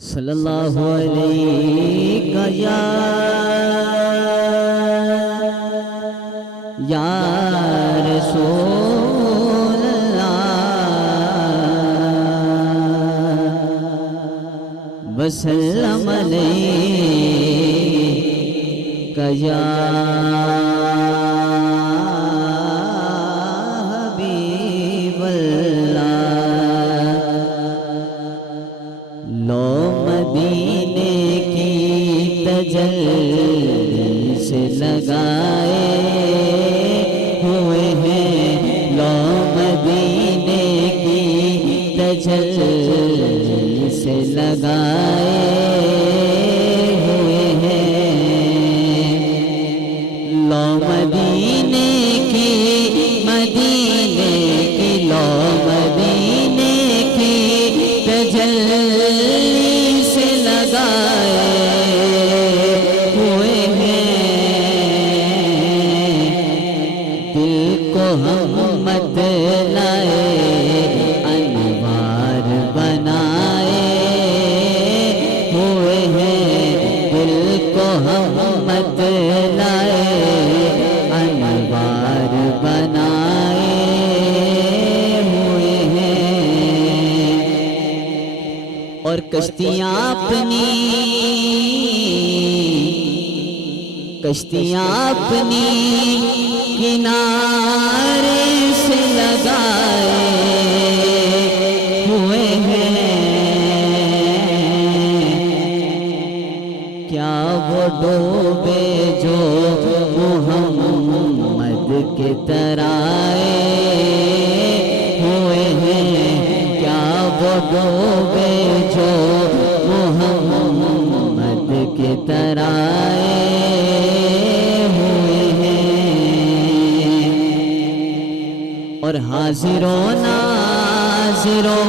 सल्लल्लाहु अलैहि या रसूल अल्लाह वसल्लम अलैका या हबीब अल्लाह। लो मदीने की तजल्ली से लगाए हुए हैं, लो मदीने की तजल्ली से लगाए हुए हैं। लो मदीने की लो मदीने की तजल्ली से लगाए हुए हैं। दिल को हम मत लाए अनवार बनाए हुए हैं। दिल को हम मत लाए अनवार बनाए हुए हैं। और कश्तियाँ अपनी किनारे से लगाए हुए हैं। क्या वो डूबे जो मुहम्मद के तराए हुए हैं। क्या वो डूबे जो मुहम्मद के तराए हुए हैं। और हाजिरों नाजिरों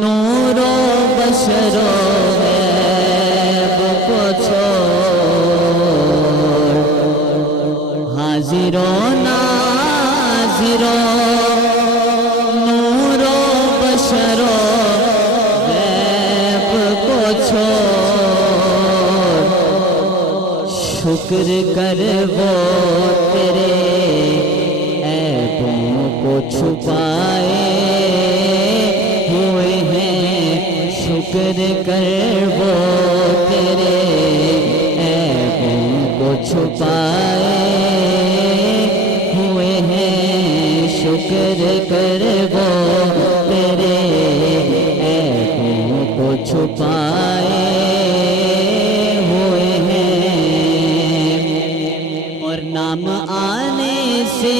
नूरो बशरो गैब को छोड़, हाजिरों नाजिरों नूरो बशरो गैब को छोड़। शुक्र कर वो तेरे ऐबों को छुपाए हुए हैं। शुक्र कर वो तेरे ऐबों को छुपाए हुए हैं। शुक्र कर वो तेरे ऐबों को छुपाए हुए हैं। और नाम आने से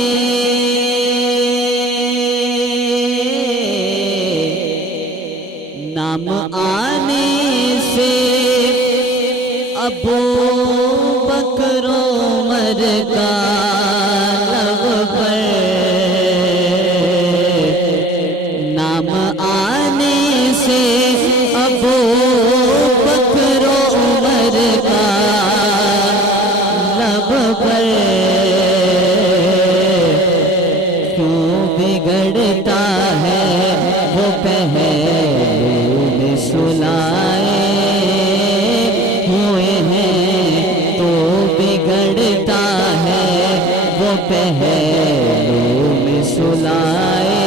अबू बकर उमर का लब पर, नाम आने से अबू बकर उमर का लब पर। क्यों बिगड़ता है वो पहलू में सुलाए हुए हैं। तो बिगड़ता है वो पहलू में सुलाए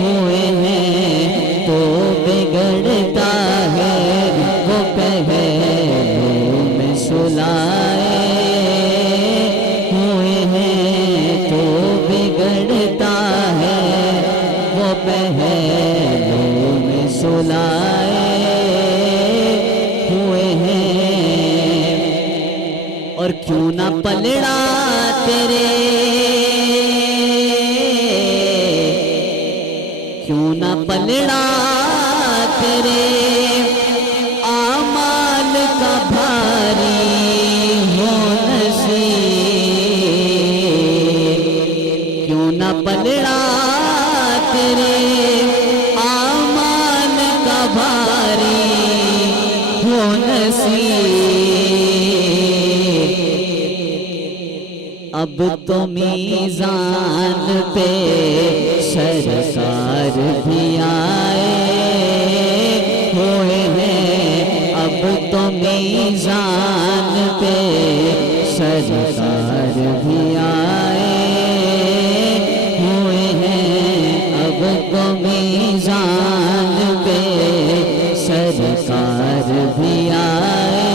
हुए हैं। तो बिगड़ता है वो पहलू में सुलाए हुए हैं। तो बिगड़ता है वो पहलू में सुलाए हुए हैं। और क्यों ना पलड़ा तेरे, क्यों ना पलड़ा तेरे आमाल का भारी हो नसीब। क्यों ना पलड़ा तेरे आमाल का भारी हो नसीब। अब तो मीज़ान पे सरकार भी आए मीज़ान पे सरकार भी आए हुए हैं, अब तो मीज़ान पे सरकार भी आए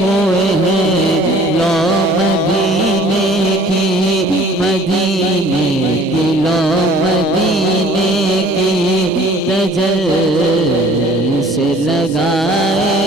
हुए हैं। लो मदीने की लो मदीने की तजल से लगाए